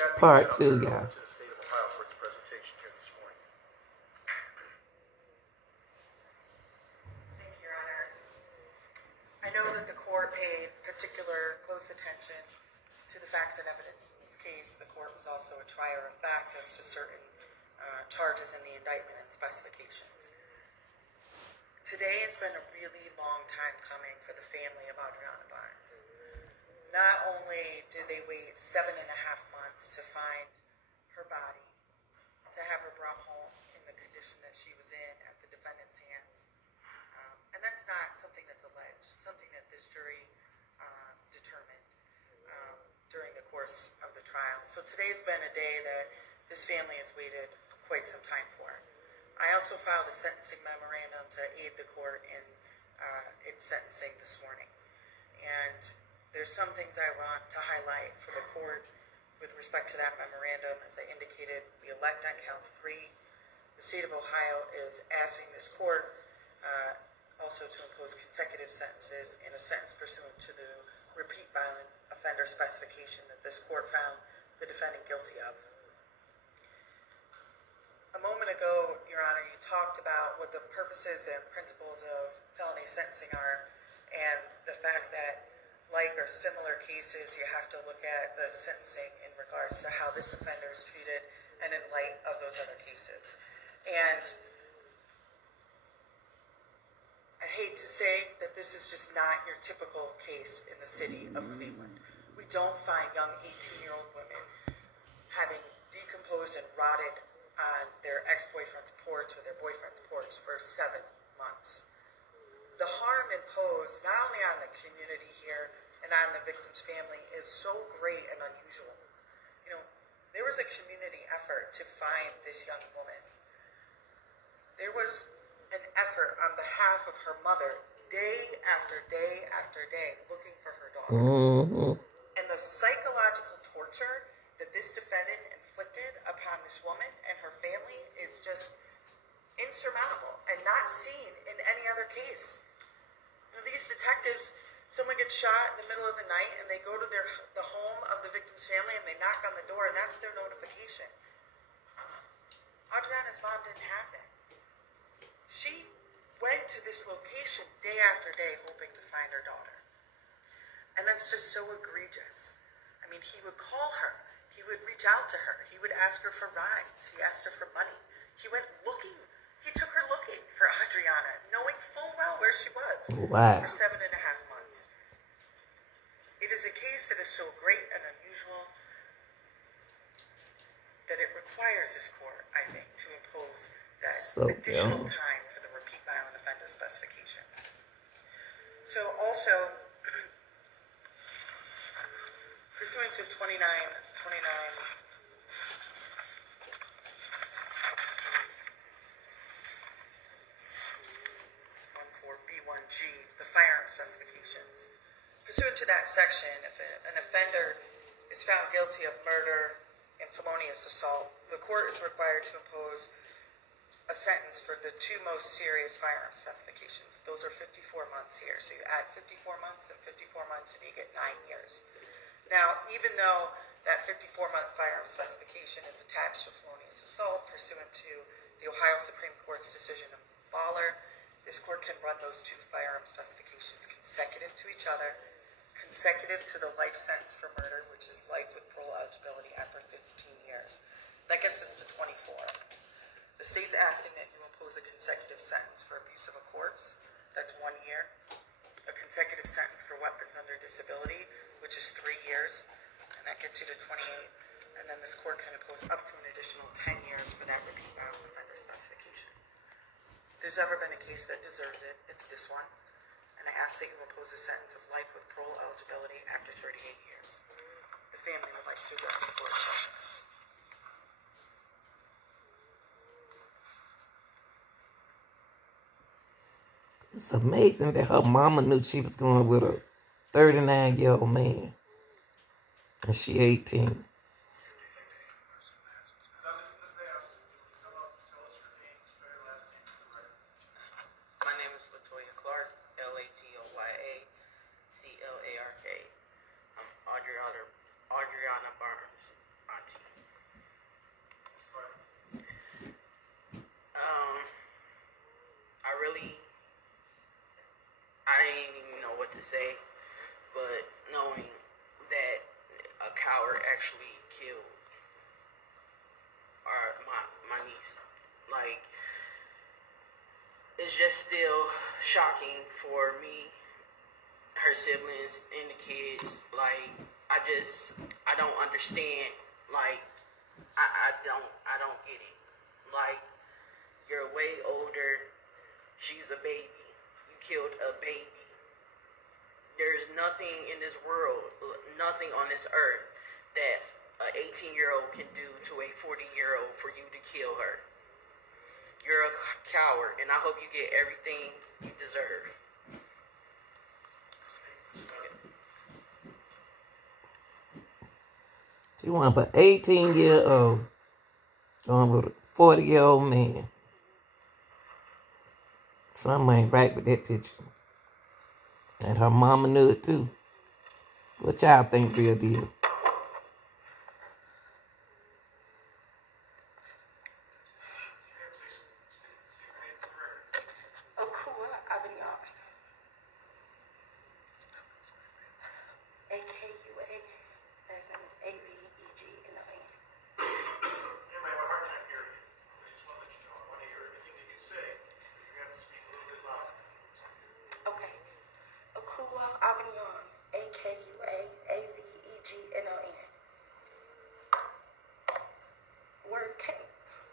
Part 2, y'all. To the state of Ohio for its presentation here this morning. Thank you, Your Honor. I know that the court paid particular close attention to the facts and evidence in this case. The court was also a trier of fact as to certain charges in the indictment and specifications. Today has been a really long time coming for the family of Audreona Barnes. Not only did they wait 7.5 months to find her body, to have her brought home in the condition that she was in at the defendant's hands, and that's not something that's alleged, something that this jury determined during the course of the trial. So today's been a day that this family has waited quite some time for. I also filed a sentencing memorandum to aid the court in its sentencing this morning. And there's some things I want to highlight for the court with respect to that memorandum. As I indicated, we elect on count 3. The state of Ohio is asking this court also to impose consecutive sentences in a sentence pursuant to the repeat violent offender specification that this court found the defendant guilty of. A moment ago, Your Honor, you talked about what the purposes and principles of felony sentencing are, and the fact that, like or similar cases, you have to look at the sentencing in regards to how this offender is treated and in light of those other cases. And I hate to say that this is just not your typical case in the city of Cleveland. We don't find young 18-year-old women having decomposed and rotted on their ex-boyfriend's porch or their boyfriend's porch for 7 months. The harm imposed not only on the community here and on the victim's family is so great and unusual. You know, there was a community effort to find this young woman. There was an effort on behalf of her mother day after day after day looking for her daughter. Mm-hmm. And the psychological torture that this defendant inflicted upon this woman and her family is just insurmountable and not seen in any other case. You know, these detectives, someone gets shot in the middle of the night and they go to the home of the victim's family and they knock on the door and that's their notification. Audreona's mom didn't have that. She went to this location day after day hoping to find her daughter. And that's just so egregious. I mean, he would call her. He would reach out to her. He would ask her for rides. He asked her for money. He went looking. He took her looking for Audreona, knowing full well where she was Wow. for 7.5 months. It is a case that is so great and unusual that it requires this court, I think, to impose that additional time for the repeat violent offender specification. So also, pursuant to 29 B1G, the firearm specifications. Pursuant to that section, if an offender is found guilty of murder and felonious assault, the court is required to impose a sentence for the 2 most serious firearm specifications. Those are 54 months here. So you add 54 months and 54 months and you get 9 years. Now, even though that 54-month firearm specification is attached to felonious assault pursuant to the Ohio Supreme Court's decision in Baller, this court can run those 2 firearm specifications consecutive to each other, consecutive to the life sentence for murder, which is life with parole eligibility after 15 years. That gets us to 24. The state's asking that you impose a consecutive sentence for abuse of a corpse. That's 1 year. A consecutive sentence for weapons under disability, which is 3 years, and that gets you to 28. And then this court can impose up to an additional 10 years for that repeat violent offender specification. If there's ever been a case that deserves it, it's this one. And I ask that you impose a sentence of life with parole eligibility after 38 years. The family would like to address the court. It's amazing that her mama knew she was going with a 39-year-old man. And she 18. My name is Latoya Clark, Latoyaclark. I'm Audreona Barnes. auntie. I didn't even know what to say, but knowing that a coward actually killed my niece, like, it's just still shocking for me, her siblings, and the kids. Like, I don't understand. Like, I don't get it. Like, you're way older. She's a baby. You killed a baby. There's nothing in this world, nothing on this earth that an 18-year-old can do to a 40-year-old for you to kill her. You're a coward, and I hope you get everything you deserve. She want an 18-year-old going with a 40-year-old man. Something ain't right with that picture. And her mama knew it too. What y'all think real deal?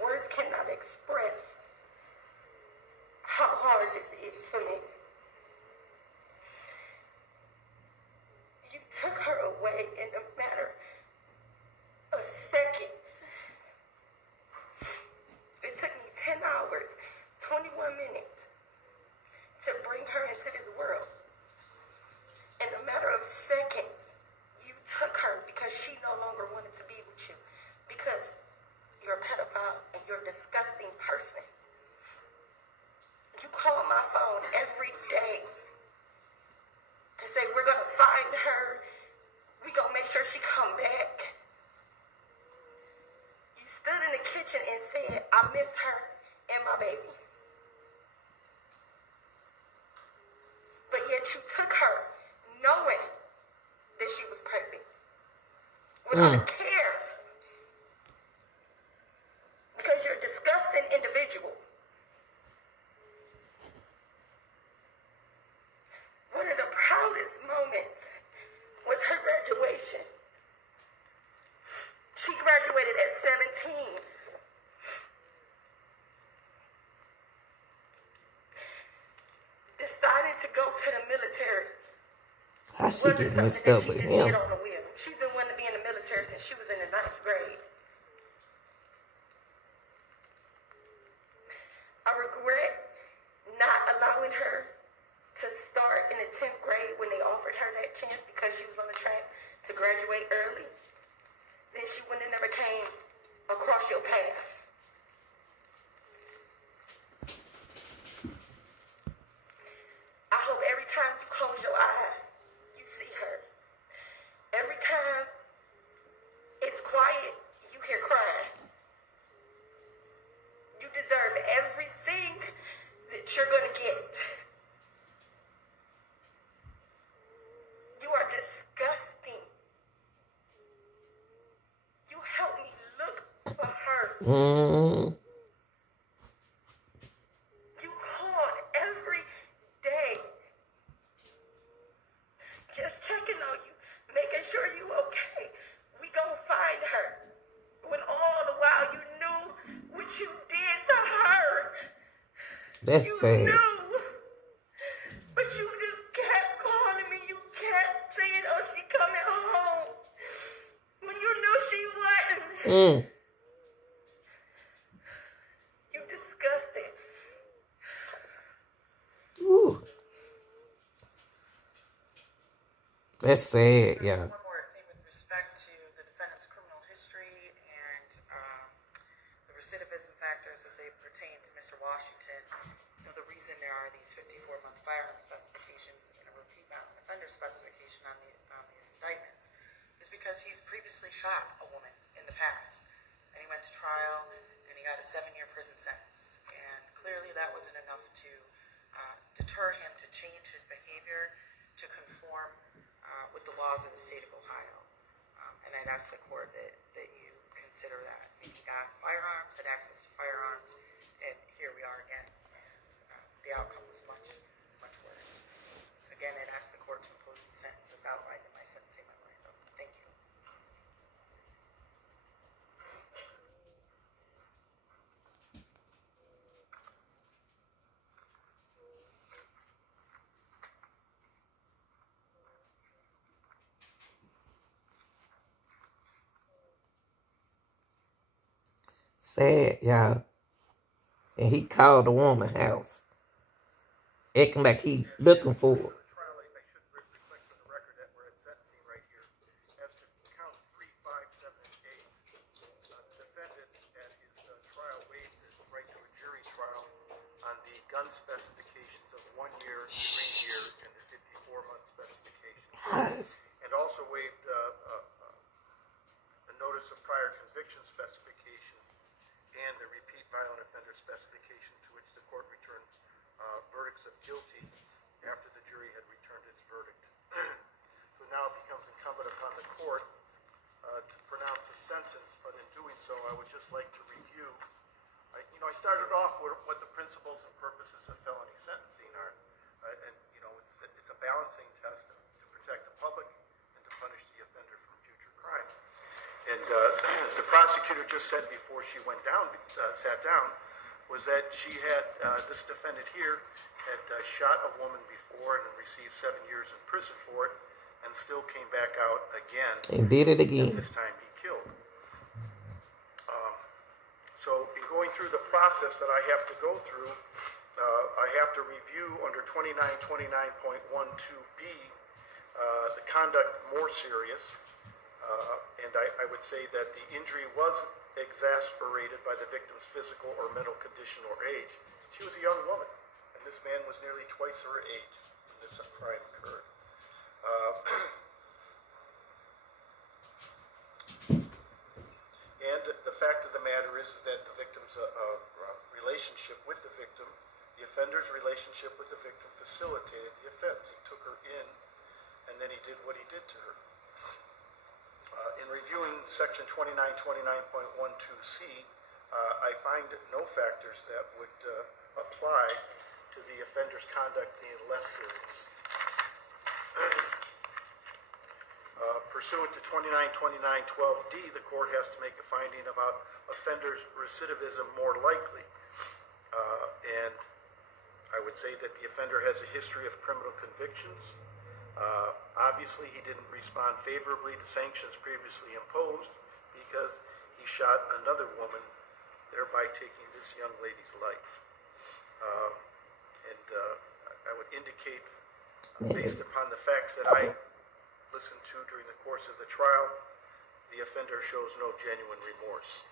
Words cannot express how hard this is for me. You took her away in a matter of seconds. It took me 10 hours, 21 minutes to bring her into this world. In a matter of seconds, you took her because she no longer wanted to be with you. Because you're a pedophile and you're a disgusting person. You call my phone every day to say we're going to find her. We're going to make sure she come back. You stood in the kitchen and said, I miss her and my baby. But yet you took her knowing that she was pregnant. Without a care. Because you're a disgusting individual. One of the proudest moments was her graduation. She graduated at 17. Decided to go to the military. How she get messed up with him? She's been wanting to be in the military since she was in the 9th grade. I regret not allowing her to start in the 10th grade when they offered her that chance because she was on the track to graduate early. Then she wouldn't have never came across your path. I hope every time you close your eyes, you see her. Every time it's quiet, you hear crying. You deserve everything that you're going to get. You are disgusting. You help me look for her. You called every day. Just checking on you, making sure you okay. We gonna find her. When all the while you knew what you did to her. That's you sad. Knew, but you just kept calling me. You kept saying, oh, she coming home. When you knew she wasn't. You disgusting. Ooh. That's sad, yeah. One more thing with respect to the defendant's criminal history and the recidivism factors as they pertain to Mr. Washington. You know, the reason there are these 54-month firearm specifications and a repeat violent offender specification on these indictments is because he's previously shot a woman in the past. And he went to trial, and he got a 7-year prison sentence. And clearly that wasn't enough to deter him to change his behavior to conform with the laws of the state of Ohio. And I'd ask the court that you consider that. I mean, he got firearms, had access to firearms, and here we are again. And the outcome was much, much worse. So again, I'd ask the court to impose the sentence as outlined in my sentencing memorandum. Thank you. Sad, y'all. And he called the woman house, acting like he looking for her. The trial, I should reflect for the record that we're at sentencing right here. As to count 3, 5, 7, and 8, the defendant at his trial waived his right to a jury trial on the gun specifications of 1 year, 3 year, and the 54-month specification. Guys, And also waived the notice of prior conviction specification and the repeat violent offender specification, to which the court returned verdicts of guilty after the jury had returned its verdict. So now it becomes incumbent upon the court to pronounce a sentence, but in doing so, I would just like to review. I started off with what the principles and purposes of felony sentencing are, and it's a balancing test to protect the public and to punish the offender from future crime. And the prosecutor just said before she sat down, was that she had, this defendant here had shot a woman before and received 7 years in prison for it, and still came back out again. and did it again. And this time he killed. So in going through the process that I have to go through, I have to review under 2929.12b the conduct more serious. And I would say that the injury was exasperated by the victim's physical or mental condition or age. She was a young woman, and this man was nearly twice her age when this crime occurred. And the fact of the matter is that the victim's relationship with the victim, the offender's relationship with the victim, facilitated the offense. He took her in, and then he did what he did to her. In reviewing section 2929.12c, I find no factors that would apply to the offender's conduct being less serious. Pursuant to 2929.12d, the court has to make a finding about offender's recidivism more likely. And I would say that the offender has a history of criminal convictions. Obviously, he didn't respond favorably to sanctions previously imposed because he shot another woman, thereby taking this young lady's life. And I would indicate, based upon the facts that I listened to during the course of the trial, the offender shows no genuine remorse.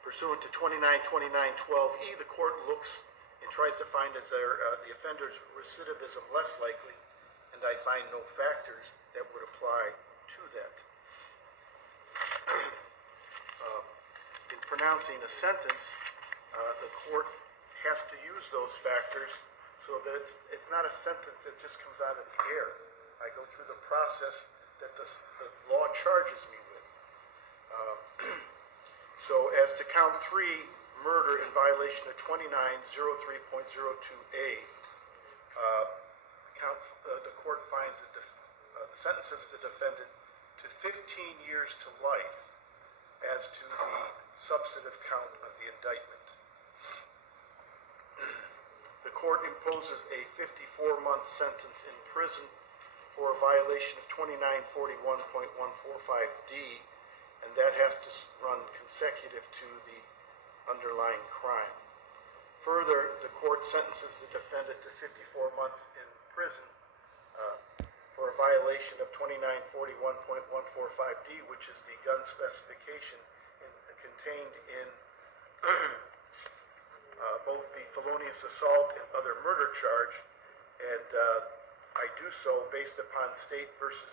Pursuant to 2929.12e, the court looks and tries to find the offender's recidivism less likely, and I find no factors that would apply to that. In pronouncing a sentence, the court has to use those factors so that it's not a sentence that just comes out of the air. I go through the process that the law charges me with. So as to count 3, murder in violation of 2903.02a, the court finds that sentences the defendant to 15 years to life as to the substantive count of the indictment. The court imposes a 54-month sentence in prison for a violation of 2941.145d, and that has to run consecutive to the underlying crime. Further, the court sentences the defendant to 54 months in prison for a violation of 2941.145d, which is the gun specification contained in both the felonious assault and other murder charge, and I do so based upon State versus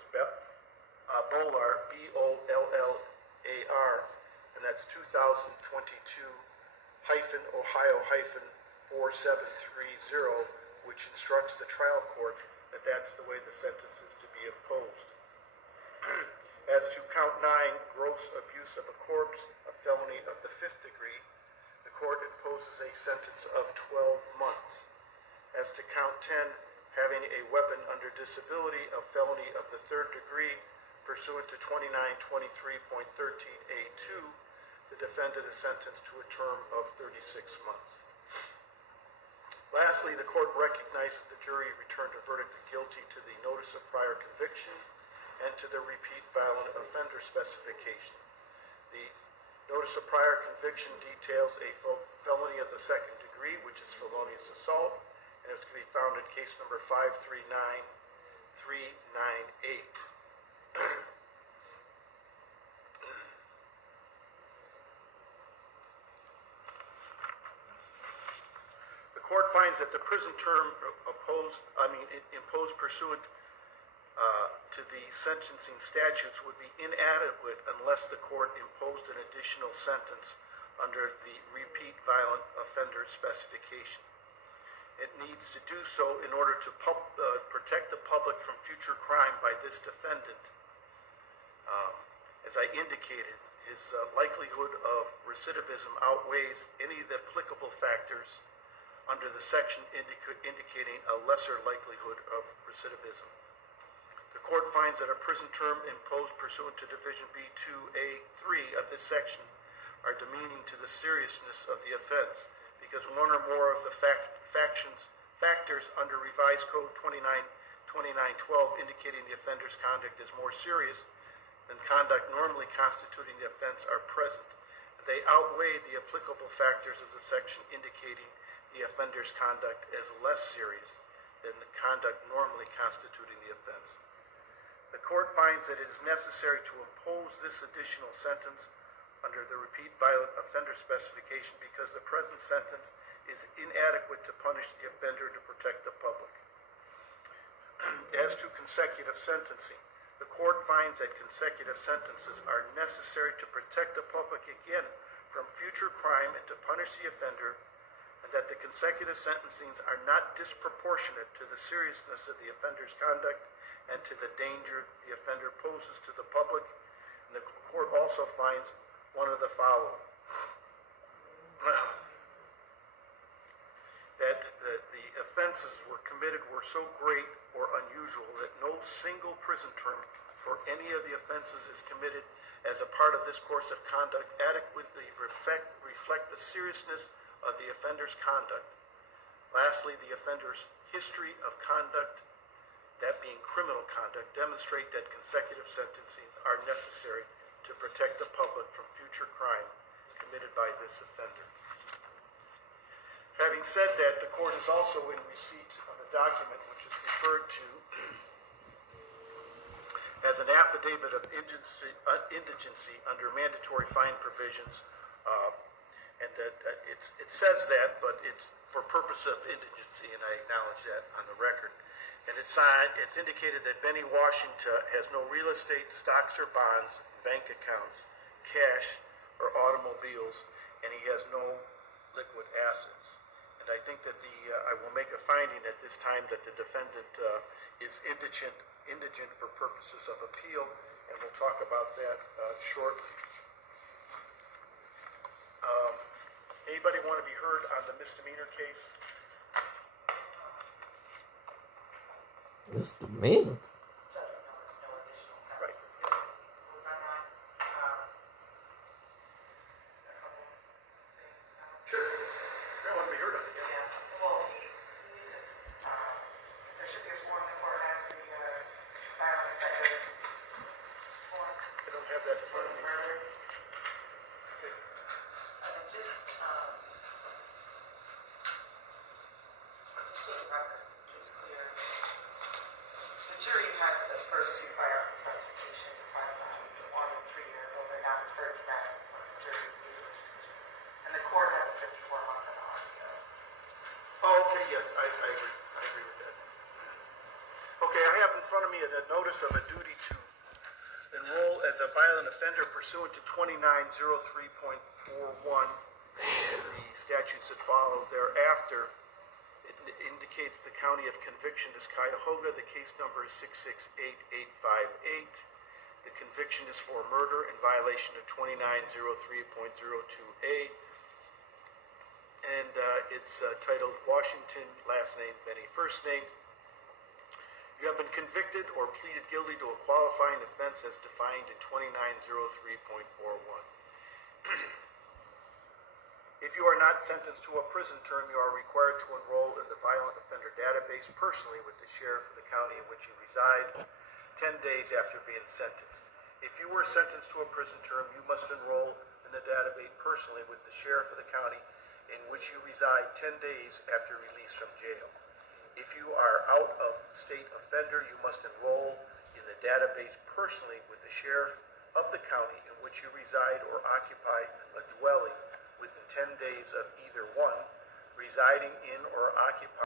Bollar, B-O-L-L-A-R, and that's 2022-Ohio-4730, which instructs the trial court that that's the way the sentence is to be imposed. As to count 9, gross abuse of a corpse, a felony of the 5th degree, the court imposes a sentence of 12 months. As to count 10, having a weapon under disability, a felony of the 3rd degree, pursuant to 2923.13a2, the defendant is sentenced to a term of 36 months. Lastly, the court recognizes the jury returned a verdict of guilty to the notice of prior conviction and to the repeat violent offender specification. The notice of prior conviction details a felony of the 2nd degree, which is felonious assault, and it's going to be found in case number 539398. The court finds that the prison term imposed pursuant to the sentencing statutes would be inadequate unless the court imposed an additional sentence under the repeat violent offender specification. It needs to do so in order to protect the public from future crime by this defendant. As I indicated, his likelihood of recidivism outweighs any of the applicable factors under the section indicating a lesser likelihood of recidivism. The court finds that a prison term imposed pursuant to Division B2A3 of this section are demeaning to the seriousness of the offense because one or more of the factors under Revised Code 2912 indicating the offender's conduct is more serious than conduct normally constituting the offense are present. They outweigh the applicable factors of the section indicating the offender's conduct as less serious than the conduct normally constituting the offense. The court finds that it is necessary to impose this additional sentence under the repeat violent offender specification because the present sentence is inadequate to punish the offender to protect the public. As to consecutive sentencing, the court finds that consecutive sentences are necessary to protect the public again from future crime and to punish the offender, and that the consecutive sentencings are not disproportionate to the seriousness of the offender's conduct and to the danger the offender poses to the public. And the court also finds one of the following. That the offenses committed were so great or unusual that no single prison term for any of the offenses is committed as a part of this course of conduct adequately reflect the seriousness of the offender's conduct. Lastly, the offender's history of conduct, that being criminal conduct, demonstrate that consecutive sentencings are necessary to protect the public from future crime committed by this offender. Having said that, the court is also in receipt of a document which is referred to as an affidavit of indigency under mandatory fine provisions, and that it says that, but it's for purpose of indigency, and I acknowledge that on the record. And it's indicated that Benny Washington has no real estate, stocks or bonds, bank accounts, cash, or automobiles, and he has no liquid assets. And I think that I will make a finding at this time that the defendant is indigent for purposes of appeal, and we'll talk about that shortly. Anybody want to be heard on the misdemeanor case? Misdemeanor? Right. Sure. I want to be heard on it, yeah. Well, there should be a form the court has, the violent offender form. I don't have that in front of me. The jury had the first two firearm specifications in front of them, the 1 and 3 year, but they're not referred to that when the jury made those decisions. And the court had the 54-month on the RTO. Oh, okay, yes, I agree. I agree with that. Okay, I have in front of me a notice of a duty to, and a violent offender pursuant to 2903.41, the statutes that follow thereafter, it indicates the county of conviction is Cuyahoga. The case number is 6688858. The conviction is for murder in violation of 2903.02A. And it's titled Washington, last name, Benny, first name. You have been convicted or pleaded guilty to a qualifying offense as defined in 2903.41. If you are not sentenced to a prison term, you are required to enroll in the violent offender database personally with the sheriff of the county in which you reside 10 days after being sentenced. If you were sentenced to a prison term, you must enroll in the database personally with the sheriff of the county in which you reside 10 days after release from jail. If you are out of state offender, you must enroll in the database personally with the sheriff of the county in which you reside or occupy a dwelling within 10 days of either one, residing in or occupying